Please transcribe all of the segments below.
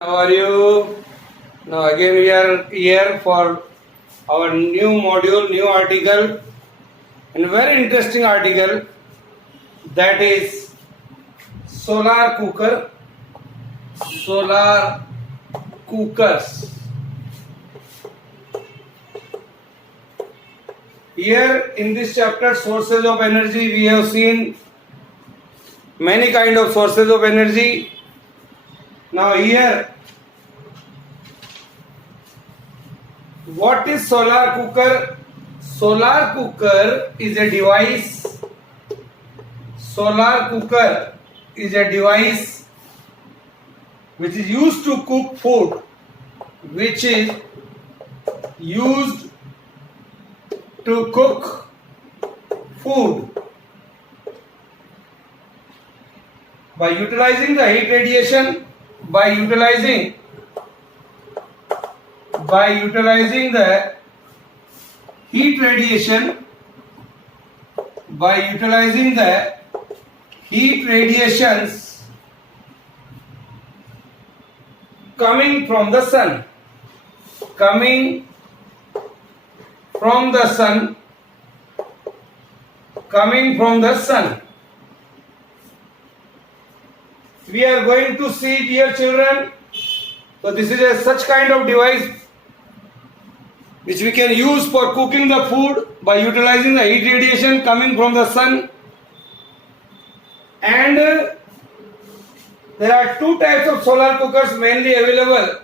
How are you? Now again we are here for our new module, new article, and very interesting article, that is solar cooker, solar cookers. Here in this chapter, sources of energy, we have seen many kind of sources of energy. Now here, what is solar cooker? Solar cooker is a device. Solar cooker is a device which is used to cook food, which is used to cook food by utilizing the heat radiation, by utilizing the heat radiation, by utilizing the heat radiations coming from the sun, coming from the sun. We are going to see, dear children, so this is such kind of device which we can use for cooking the food by utilizing the heat radiation coming from the sun. And there are two types of solar cookers mainly available.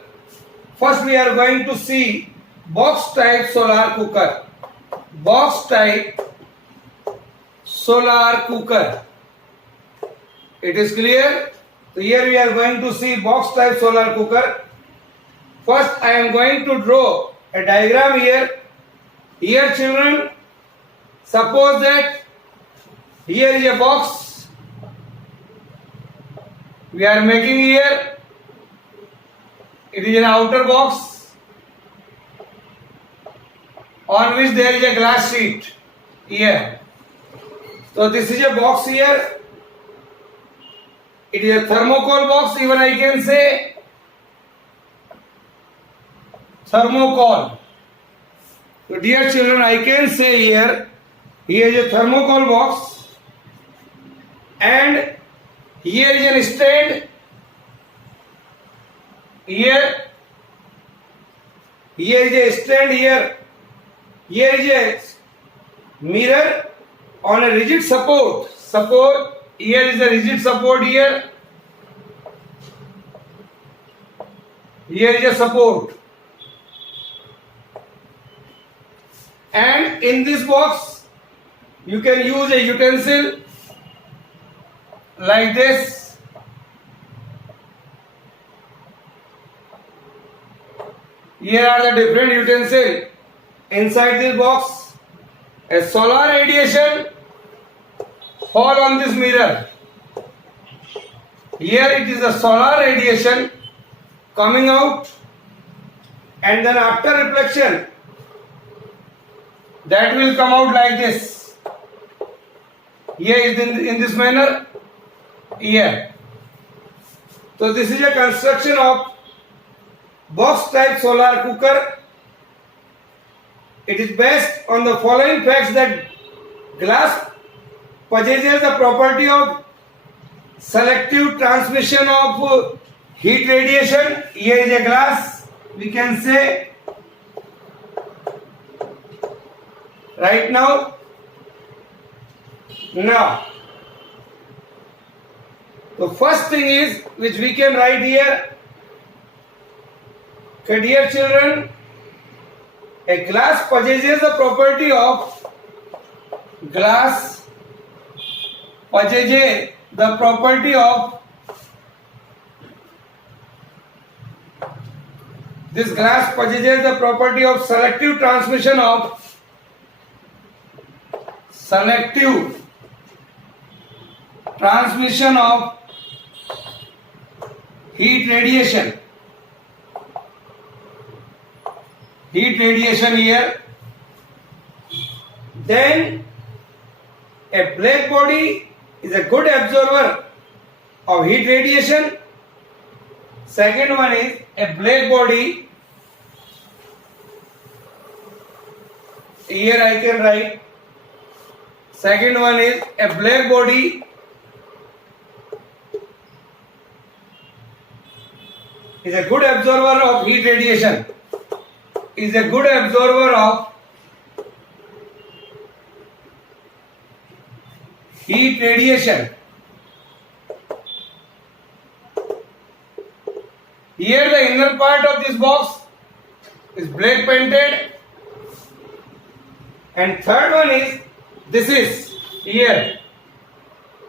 First we are going to see box type solar cooker. Box type solar cooker. It is clear? So here we are going to see box type solar cooker. First I am going to draw a diagram here. Here children, suppose that here is a box we are making here. It is an outer box on which there is a glass sheet here. So this is a box here. It is a thermocol box, even I can say thermocol. So dear children, I can say here is a thermocol box, and here is an stand. Here is a stand here. Here is a mirror on a rigid support. Here is a rigid support here. Here is a support. And in this box, you can use a utensil like this. Here are the different utensils inside this box. A solar radiation fall on this mirror. Here it is a solar radiation coming out, and then after reflection that will come out like this. Here is in this manner. Here. So this is a construction of box type solar cooker. It is based on the following facts: that glass possesses the property of selective transmission of heat radiation. Here is a glass, we can say right now. The first thing is which we can write here. Okay, dear children, a glass possesses the property of this glass possesses the property of selective transmission of heat radiation. Here. Then a black body is a good absorber of heat radiation, Second one is a black body. Here I can write. Second one is a black body is a good absorber of heat radiation. Is a good absorber of heat radiation. Here the inner part of this box is black painted. And third one is, this is here.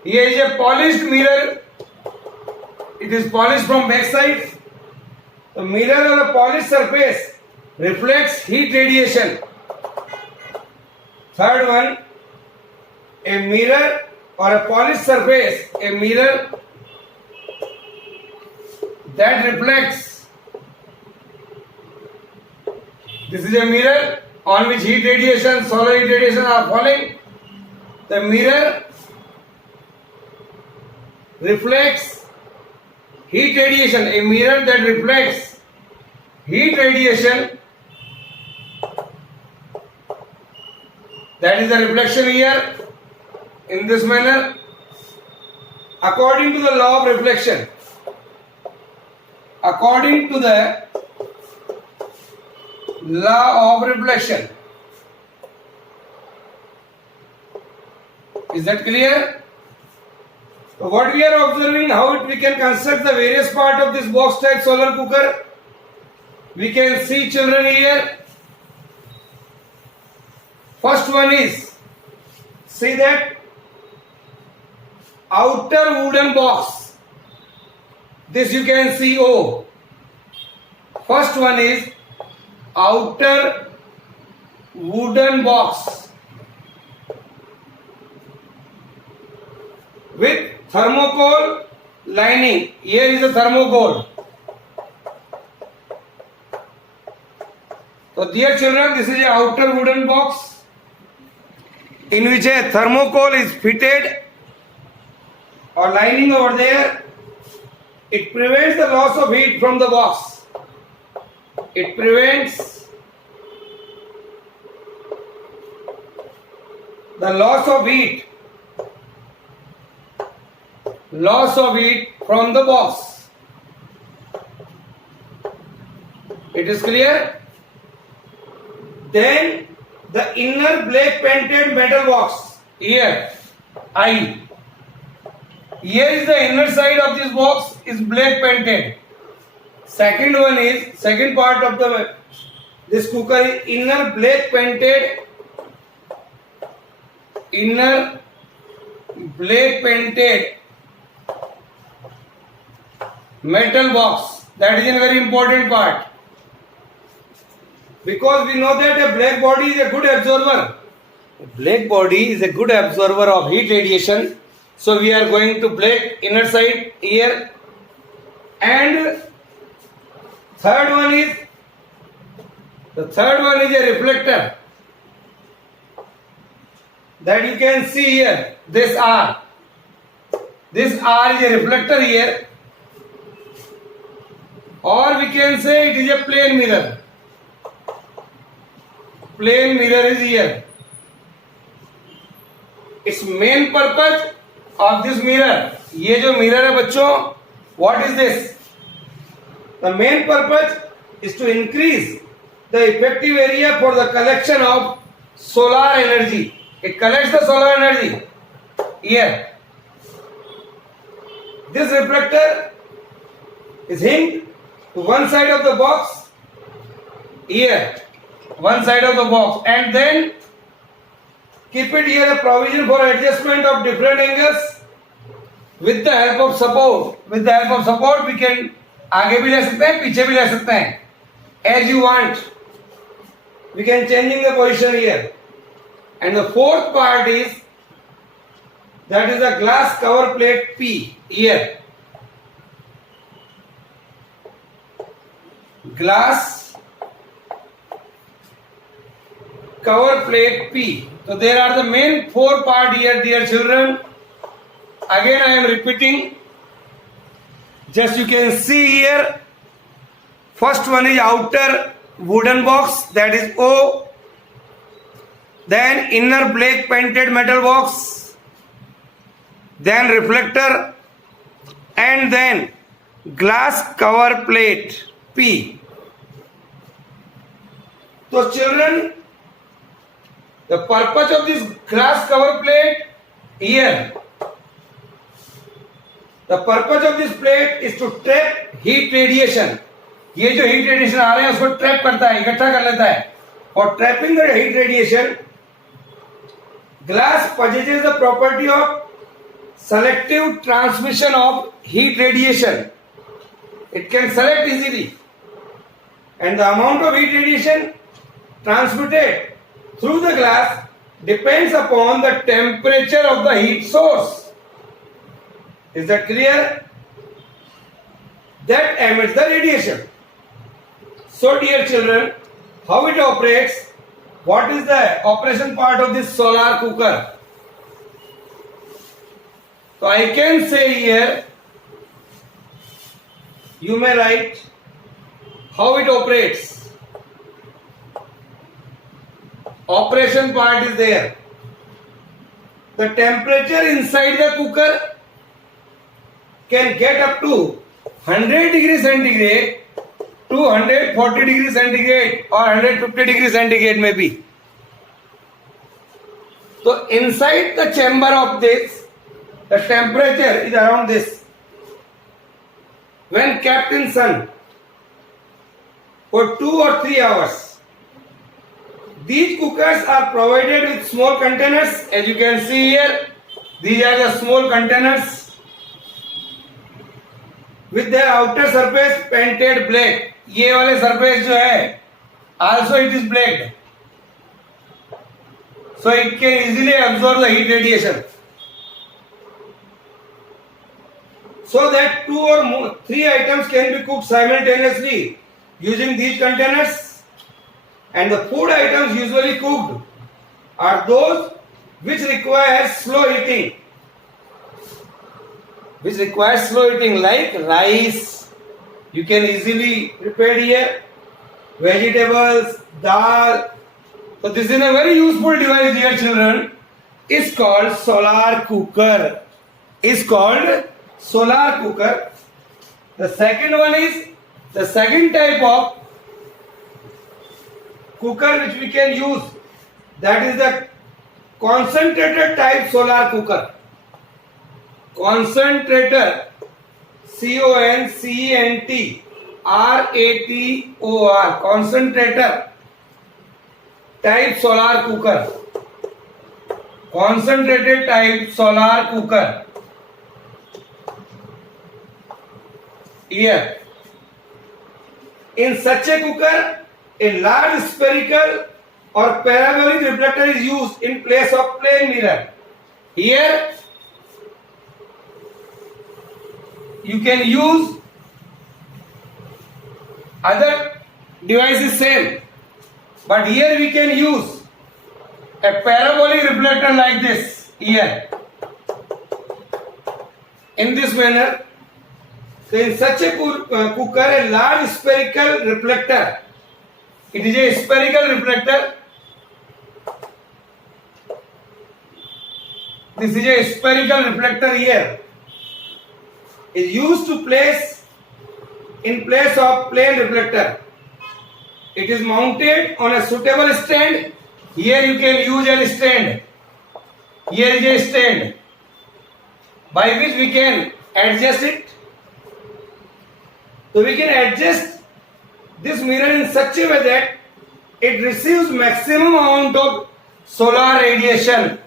Here is a polished mirror. It is polished from back side. The mirror or a polished surface reflects heat radiation. Third one, a mirror or a polished surface, a mirror that reflects. This is a mirror on which heat radiation, solar heat radiation are falling. The mirror reflects heat radiation, a mirror that reflects heat radiation. That is the reflection here in this manner according to the law of reflection. According to the law of reflection. Is that clear? So what we are observing, how we can construct the various part of this box type solar cooker. We can see, children, here. First one is, see that outer wooden box. This you can see O. First one is outer wooden box with thermocol lining. Here is a thermocol. So dear children, this is a outer wooden box in which a thermocol is fitted or lining over there. It prevents the loss of heat from the box. It prevents the loss of heat from the box. It is clear? Then the inner black painted metal box. Here I. Here is the inner side of this box is black painted. Second one is, second part of this cooker is inner black painted, inner black painted metal box. That is a very important part, because we know that a black body is a good absorber. A black body is a good absorber of heat radiation. So we are going to black inner side here. And third one is a reflector that you can see here. This R is a reflector here, or we can say it is a plane mirror. Plane mirror is here. Its main purpose of this mirror, ये जो mirror है बच्चों, what is this? The main purpose is to increase the effective area for the collection of solar energy. It collects the solar energy here. This reflector is hinged to one side of the box here, one side of the box, and then keep it here a provision for adjustment of different angles with the help of support. With the help of support we can आगे भी ले सकते हैं, पीछे भी ले सकते हैं, as you want. We can changing the position here. And the fourth part is, that is a glass cover plate P here. Glass cover plate P. So there are the main four part here, dear children. Again I am repeating. Just you can see here. First one is outer wooden box, that is O. Then inner black painted metal box. Then reflector. And then glass cover plate P. So children, the purpose of this glass cover plate here, the purpose of this plate is to trap heat radiation. ये जो heat radiation आ रहे हैं उसको trap करता है, इकट्ठा कर लेता है. और trapping the heat radiation, glass possesses the property of selective transmission of heat radiation. It can select easily, and the amount of heat radiation transmitted through the glass depends upon the temperature of the heat source. Is that clear? That emits the radiation. So dear children, how it operates? What is the operation part of this solar cooker? So I can say here, you may write how it operates. Operation part is there. The temperature inside the cooker can get up to 100 degrees centigrade to 140 degrees centigrade or 150 degrees centigrade maybe. So inside the chamber of this, the temperature is around this. When kept in sun for 2 or 3 hours, these cookers are provided with small containers. As you can see here, these are the small containers with their outer surface painted black. ये वाले surface जो है, also it is black, so it can easily absorb the heat radiation. So that 2 or 3 items can be cooked simultaneously using these containers, and the food items usually cooked are those which require slow heating. Which requires slow heating, like rice, you can easily prepare here, vegetables, dal. So this is a very useful device, dear children. It's called solar cooker. It's called solar cooker. The second one is the second type of cooker which we can use. That is the concentrated type solar cooker. Concentrator, CONCENTRATOR, concentrator type solar cooker. Concentrated type solar cooker. Here, in such a cooker, a large spherical or parabolic reflector is used in place of plain mirror. Here, you can use other devices same, but here we can use a parabolic reflector like this here, in this manner. So in such a cooker, a large spherical reflector, it is a spherical reflector. This is a spherical reflector here, is used to place in place of plain reflector. It is mounted on a suitable stand. Here you can use a stand. Here is a stand by which we can adjust it. So we can adjust this mirror in such a way that it receives maximum amount of solar radiation.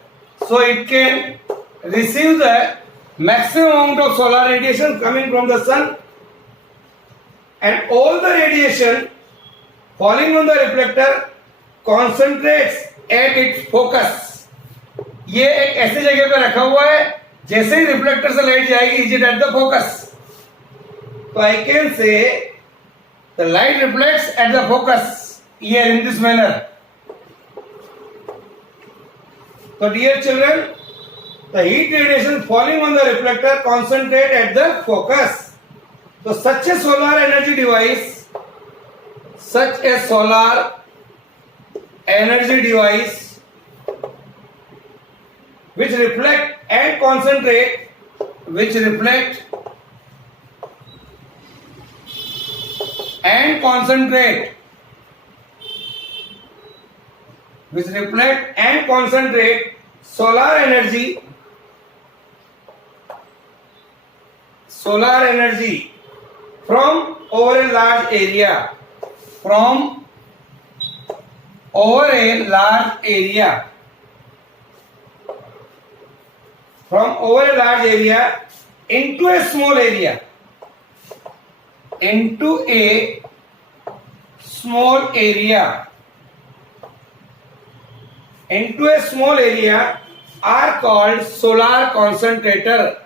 So it can receive the maximum amount of solar radiation coming from the sun, and all the radiation falling on the reflector concentrates at its focus. ये एक ऐसी जगह पे रखा हुआ है जैसे ही reflector से लाइट जाएगी, is it at the focus. So I can say the light reflects at the focus here in this manner. So dear children, the heat radiation falling on the reflector concentrate at the focus. So such a solar energy device which reflect and concentrate solar energy from over a large area, into a small area, are called solar concentrator.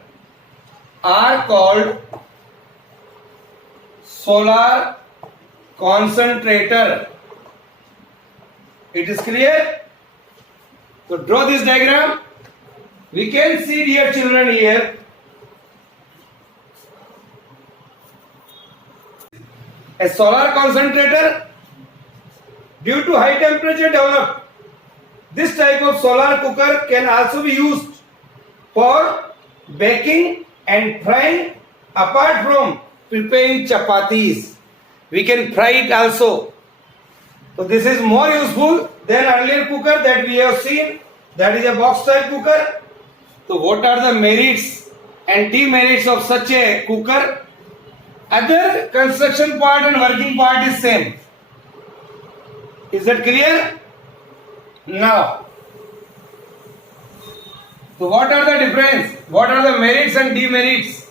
It is clear? So draw this diagram. We can see, dear children, here a solar concentrator. Due to high temperature developed, this type of solar cooker can also be used for baking and frying. Apart from preparing chapatis, we can fry it also. So this is more useful than earlier cooker that we have seen, that is a box type cooker. So what are the merits and demerits of such a cooker? Other construction part and working part is same. Is that clear? Now, so what are the difference? What are the merits and demerits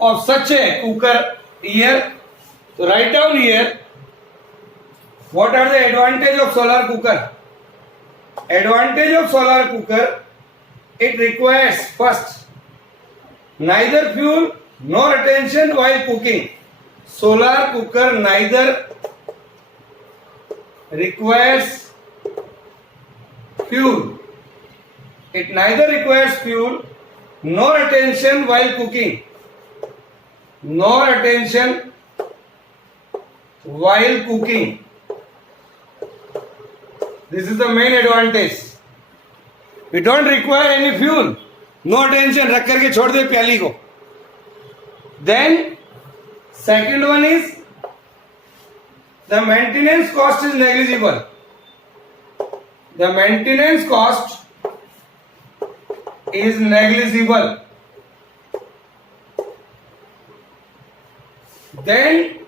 of such a cooker here? So write down here. What are the advantage of solar cooker? Advantage of solar cooker, it requires first, neither fuel nor attention while cooking. Solar cooker neither requires fuel. It neither requires fuel nor attention while cooking. This is the main advantage. We don't require any fuel. No attention. रख करके छोड़ दे प्याली को. Then second one is the maintenance cost is negligible. The maintenance cost is negligible. Then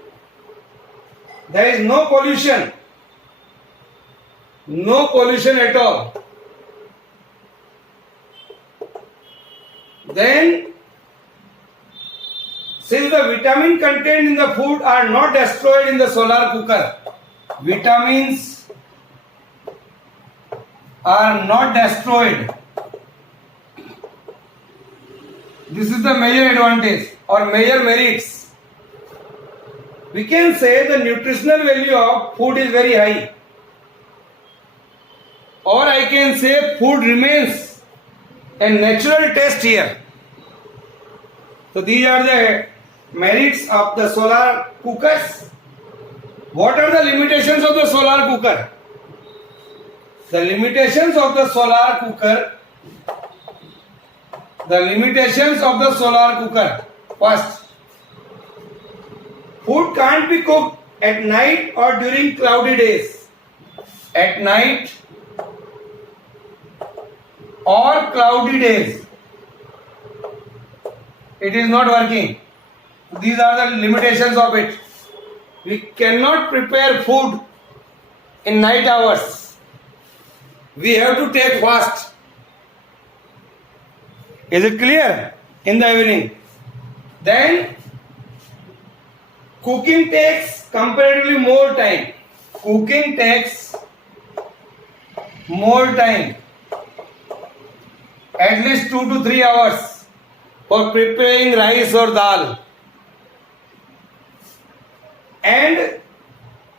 there is no pollution at all. Then, since the vitamin contained in the food are not destroyed in the solar cooker, vitamins are not destroyed. This is the major advantage or major merits. We can say the nutritional value of food is very high. Or I can say food remains a natural taste here. So these are the merits of the solar cookers. What are the limitations of the solar cooker? The limitations of the solar cooker. First, food can't be cooked at night or during cloudy days. At night or cloudy days, it is not working. These are the limitations of it. We cannot prepare food in night hours. We have to take fast. Is it clear? In the evening. Then cooking takes comparatively more time. At least 2 to 3 hours for preparing rice or dal. And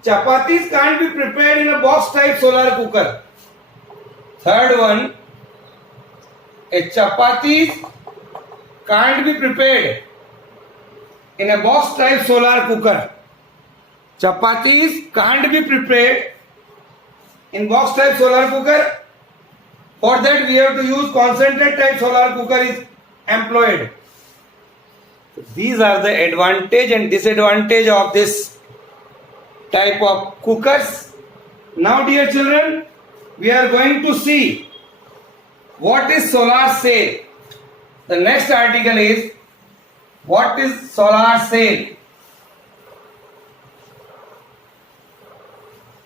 chapatis can't be prepared in a box type solar cooker. Third one, a chapatis can't be prepared in a box type solar cooker. Chapatis can't be prepared in box type solar cooker. For that we have to use concentrate type solar cooker is employed. These are the advantage and disadvantage of this type of cookers. Now dear children, we are going to see what is solar cell. The next article is what is solar cell.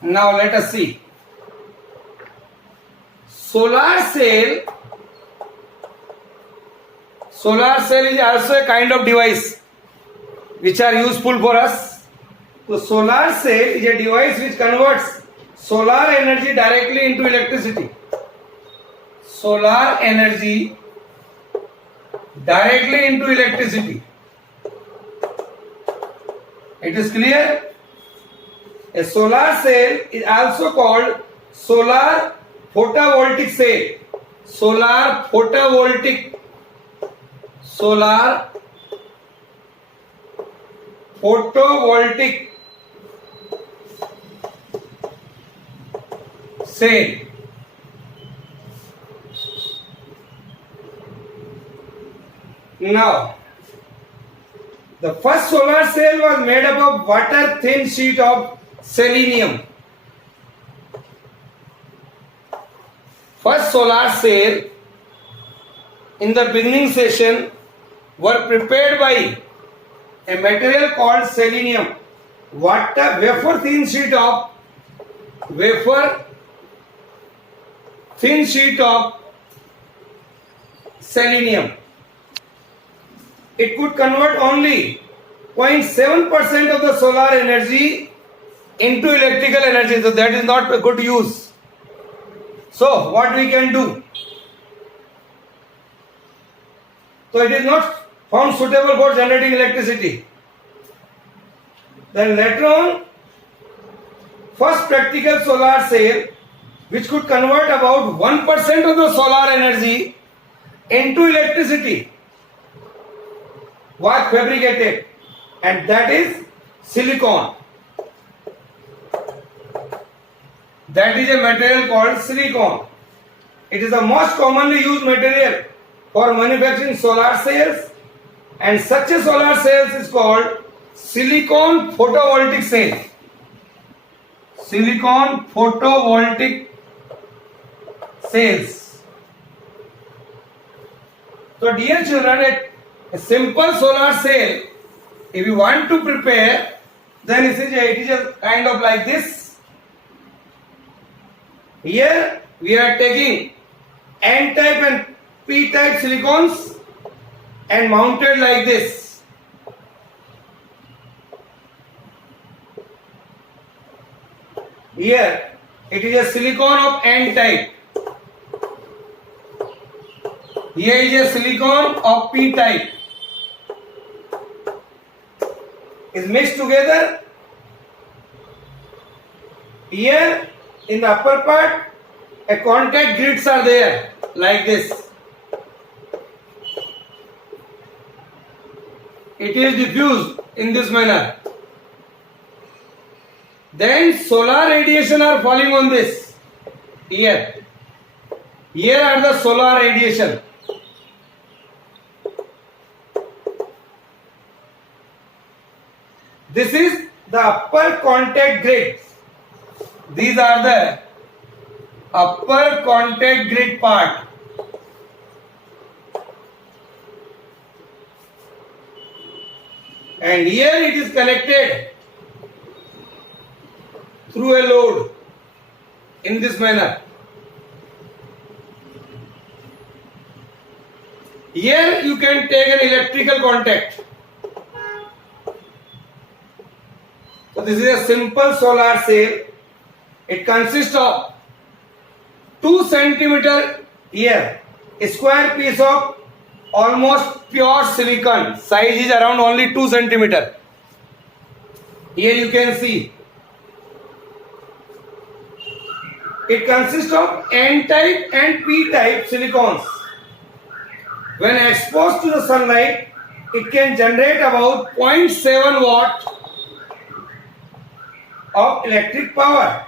Now let us see. Solar cell is also a kind of device which are useful for us. So solar cell is a device which converts solar energy directly into electricity. Solar energy directly into electricity. It is clear? A solar cell is also called solar photovoltaic cell. Solar photovoltaic cell. Now, the first solar cell was made up of water thin sheet of selenium. First solar cell in the beginning session were prepared by a material called selenium. Wafer thin sheet of selenium. It could convert only 0.7% of the solar energy into electrical energy. So that is not a good use. So what we can do? So it is not found suitable for generating electricity. Then later on, first practical solar cell which could convert about 1% of the solar energy into electricity was fabricated, and that is silicon. That is a material called silicon. It is the most commonly used material for manufacturing solar cells, and such a solar cell is called silicon photovoltaic cell. Silicon photovoltaic cells. So dear children, a simple solar cell, if you want to prepare, then it is a kind of like this. Here we are taking N-type and P-type silicons and mounted like this. Here it is a silicon of N-type. Here is a silicon of P-type. Is mixed together. Here in the upper part a contact grids are there like this. It is diffused in this manner. Then solar radiation are falling on this. Here are the solar radiation. This is the upper contact grid. These are the upper contact grid part. And here it is connected through a load in this manner. Here you can take an electrical contact. So this is a simple solar cell. It consists of 2 centimeter here, a square piece of almost pure silicon. Size is around only 2 centimeter. Here you can see. It consists of N-type and P-type silicons. When exposed to the sunlight, it can generate about 0.7 watt of electric power.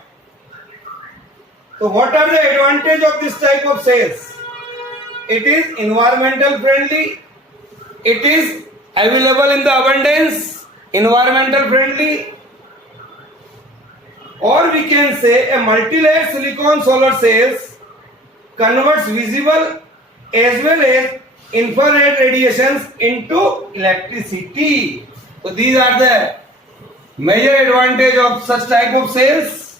So what are the advantages of this type of cells? It is environmental friendly, it is available in the abundance, environmental friendly, or we can say a multi-layer silicon solar cells converts visible as well as infrared radiations into electricity. So these are the major advantage of such type of cells.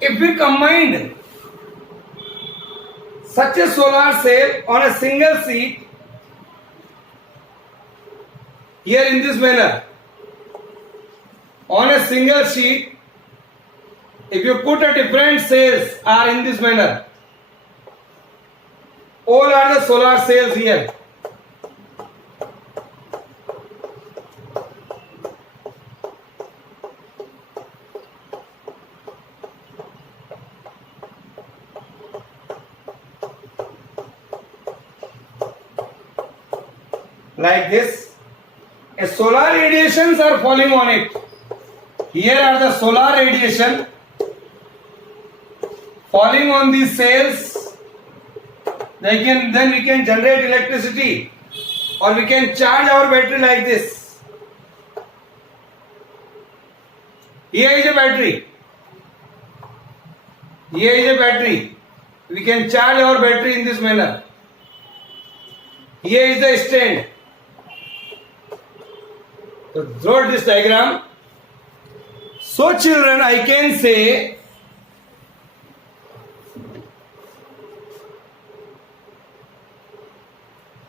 If we combine such a solar cell on a single sheet here in this manner, on a single sheet, if you put a different cells are in this manner, all are the solar cells here. Like this, a solar radiations are falling on it. Here are the solar radiation falling on these cells. Then we can generate electricity, or we can charge our battery like this. Here is a battery. Here is a battery. We can charge our battery in this manner. Here is the stand. So draw this diagram. So children, I can say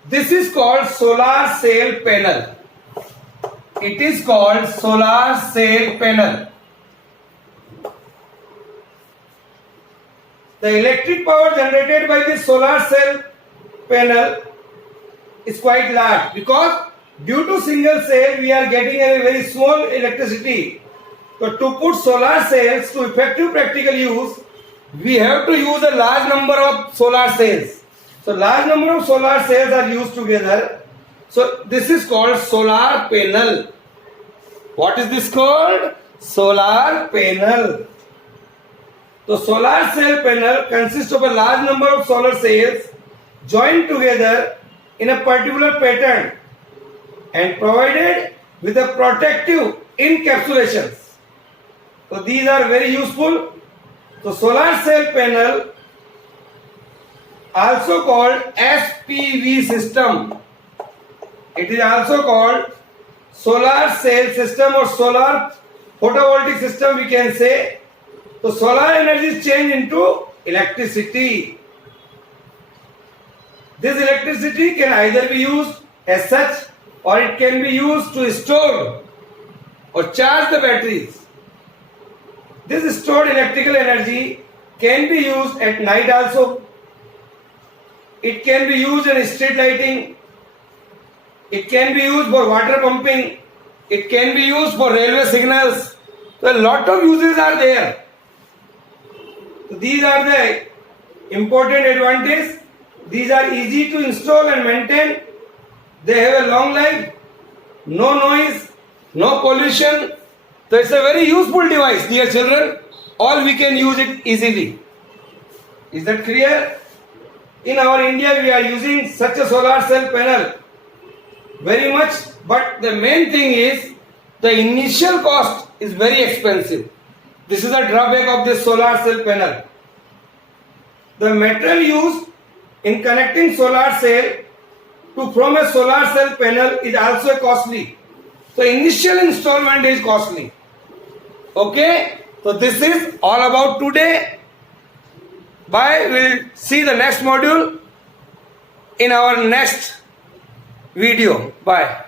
this is called solar cell panel. It is called solar cell panel. The electric power generated by this solar cell panel is quite large, because due to single cell we are getting a very small electricity. So to put solar cells to effective practical use, we have to use a large number of solar cells. So large number of solar cells are used together. So this is called solar panel. What is this called? Solar panel. The solar cell panel consists of a large number of solar cells joined together in a particular pattern and provided with a protective encapsulations. So these are very useful. So solar cell panel, also called SPV system. It is also called solar cell system or solar photovoltaic system, we can say. So solar energy is changed into electricity. This electricity can either be used as such, or it can be used to store or charge the batteries. This stored electrical energy can be used at night also. It can be used in street lighting. It can be used for water pumping. It can be used for railway signals. So a lot of uses are there. These are the important advantages. These are easy to install and maintain. They have a long life, no noise, no pollution. So it's a very useful device, dear children. All we can use it easily. Is that clear? In our India, we are using such a solar cell panel very much, but the main thing is the initial cost is very expensive. This is a drawback of this solar cell panel. The material used in connecting solar cell to from a solar cell panel is also costly. So initial installment is costly. Okay, so this is all about today. Bye. We'll see the next module in our next video. Bye.